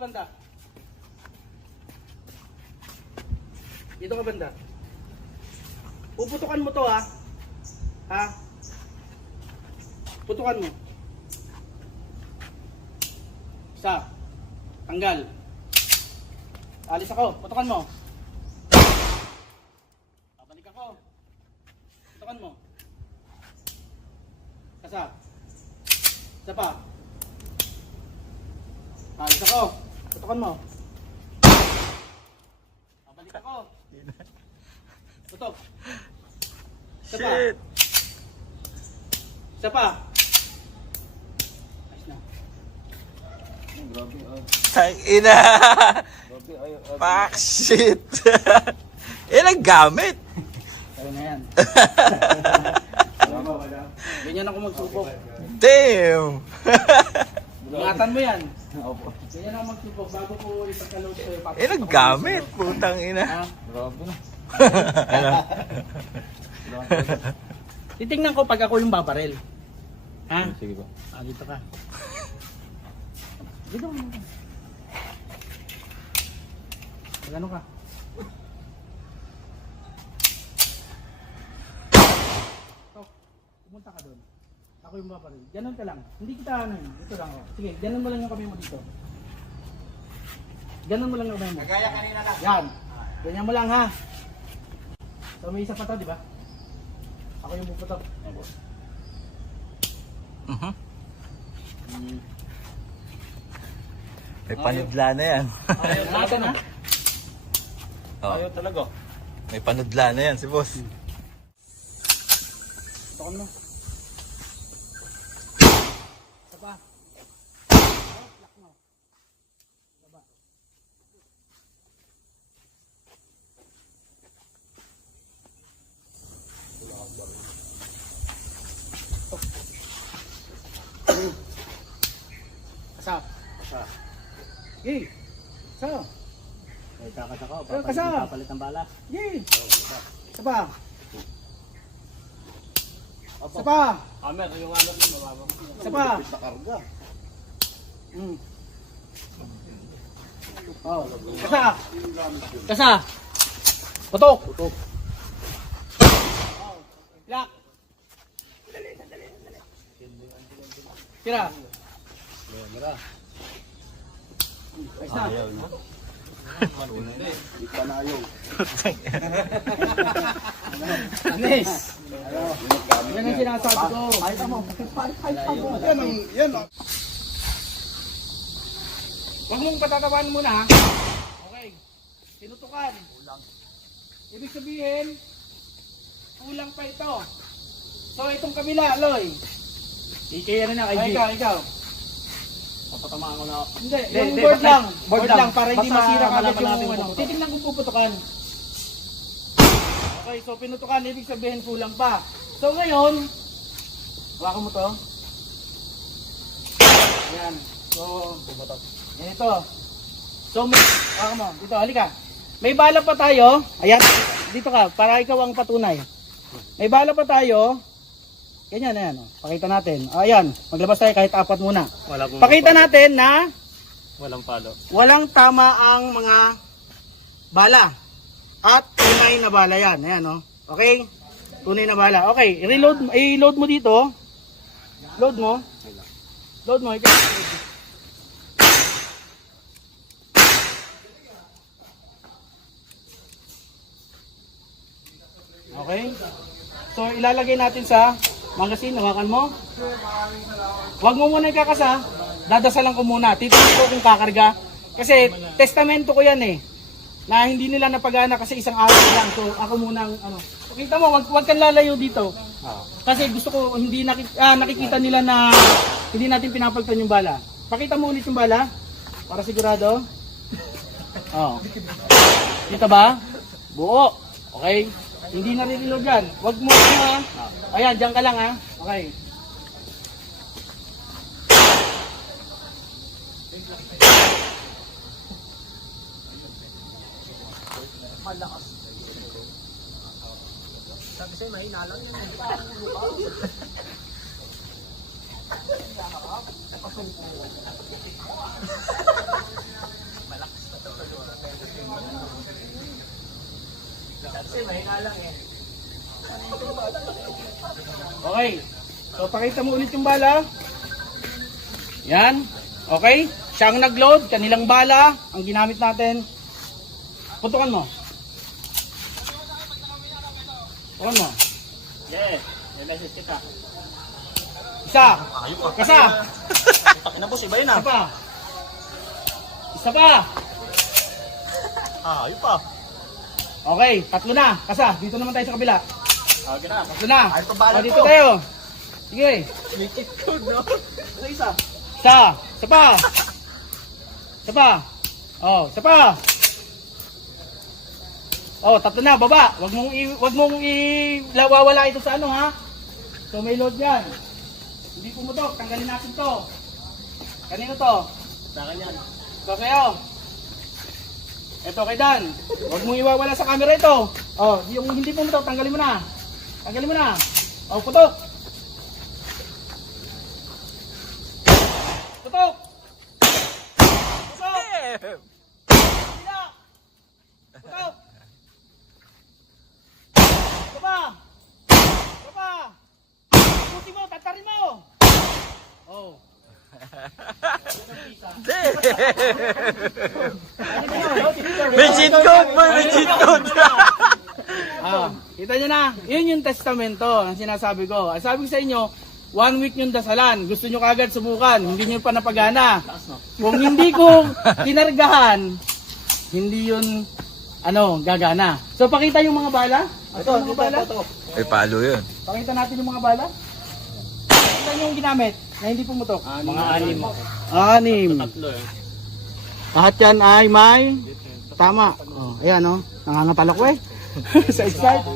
banda. Dito ka banda. Puputukan mo to ha. Ha? Putukan mo. Isa. Tanggal. Alis ako. Putukan mo. Babalik ako. Putukan mo. Kasa. Isa pa. Alis ako. Putukan mo. Babalik ako. Putok. Isa pa. Shit! Isa pa. Ayos na. Grabe, Tang ina! grabe, ay. Fuck shit! Ilang gamit? Kaya na yan. Ganyan ako magsubok. Damn! Ingatan mo yan. Opo. Ganyan ako magsubok bago ko ipagkaload ko yung Ilang gamit? Putang ina. Ha? Grabe na. Ano? Titingnan ko pag ako yung babarel. Ha? Sige ba? Ah, dito ka. Dito ka. Magano ka? Oh, pumunta ka doon. Ako yung babarel. Ganun ka lang. Hindi kita ano yun. Dito lang ako. Sige, ganun mo lang yung kamay mo dito. Ganun mo lang yung kamay mo. Kagaya kanina lang. Yan. Ganyan mo lang ha. So may isa pa to, di ba? Ako yung puputok. Mhm. May panudla na yan. Ayaw natin ha. Oh, Ayaw talaga. may panudla na yan si boss. Putokan mo. Isa pa. Lock mo. Baba. Kasap. Kasa. Yay! Kasap. May kakasa ka. Kasa. Papalit ng bala. Yay! Isa pa. Isa pa. Amer, yung ano yung mababa. Isa pa. Sa karga. Mm. Oh. Kasa. Kasa. Putok. Putok. Lock. Tira. Mira. Ayos na. Ayaw na. Hindi pa na ayaw. Anis. Yan ang sinasabi ko. Ay, tamo. Yan ang. Huwag mong patatawanan muna ha. Okay. Tinutukan. Kulang. Ibig sabihin, kulang pa ito. So itong kabila, Loy. Kaya na na, Ay, ikaw. Papatamaan ko na. Hindi, Hindi, yung hindi, board basta- lang. board Board lang. lang para hindi Basta masira kagad malaman natin yung ano. puputok. Titignan kung puputukan. Okay, so pinutukan, ibig sabihin kulang pa. So ngayon, hawakan mo to. Ayan. So, Pumatak. ganito. So, hawakan mo. Dito, halika. May bala pa tayo. Ayan, dito ka, para ikaw ang patunay. May bala pa tayo. Ganyan, ayan. Pakita natin. Ayan, maglabas tayo kahit 4 muna. Wala pong Pakita natin na walang palo. walang tama ang mga bala. At tunay na bala yan. Ayan, oh. Okay? Tunay na bala. Okay, i-load mo dito. Load mo. Load mo. Okay? So, ilalagay natin sa magazine. Hawakan mo. Huwag mo muna ikakasa. Dadasalan ko muna. Titignan ko kung kakarga. Kasi testamento ko yan eh. Na hindi nila napagana kasi isang araw lang. So ako muna ang ano. Kita mo, wag kang lalayo dito. Kasi gusto ko hindi nakikita nila na hindi natin pinapagtan yung bala. Pakita mo ulit yung bala para sigurado. Oh. Kita ba? Buo. Okay? Hindi na reload yan. Wag mo ha. Ayan, diyan ka lang ha. Okay. Malakas. Sabi sa'yo, mahina lang yun. Okay. So, pakita mo ulit yung bala. Yan. Okay. Siya ang nag-load. Kanilang bala ang ginamit natin. Putukan mo. Putukan mo. Yeah. May message kita. Isa. Kasa. Taki na boss, iba yun Isa pa. Isa pa. Ah, ayun pa. Okay. Tatlo na. Kasa. Dito naman tayo sa kabila. Okay na. Tatlo na. Ay, pabala O, dito to. tayo. Sige. May cheat code, no? Ano isa? Isa. Isa pa. Isa pa. Oh, isa pa. Oh, tatlo na, baba. Wag mong wawala ito sa ano, ha? So may load 'yan. Hindi pumutok, tanggalin natin 'to. Kanino 'to? Sa akin yan. So kayo. Ito kay Dan. Wag mong iwawala sa camera ito. Oh, yung hindi pumutok, tanggalin mo na. Tanggalin mo na. Oh, putok. Putok. Putok. Sila. Putok. Baba! Baba! Puti mo, tatarin mo! Oh. May cheat code, boy! May cheat code! Kita nyo na, yun yung testamento ang sinasabi ko. Ang sabi ko sa inyo, 1 week yung dasalan. Gusto nyo kagad subukan, hindi nyo pa napagana. Kung hindi ko kinargahan, hindi yun gagana. So pakita yung mga bala. Ito, yung mga bala. May palo yun. Pakita natin yung mga bala. Pakita nyo yung ginamit na hindi pumutok. Mga anim. Anim. Tatlo eh. Lahat yan ay may tama. Oh, ayan oh. Nangangatalak ko eh. Sa start.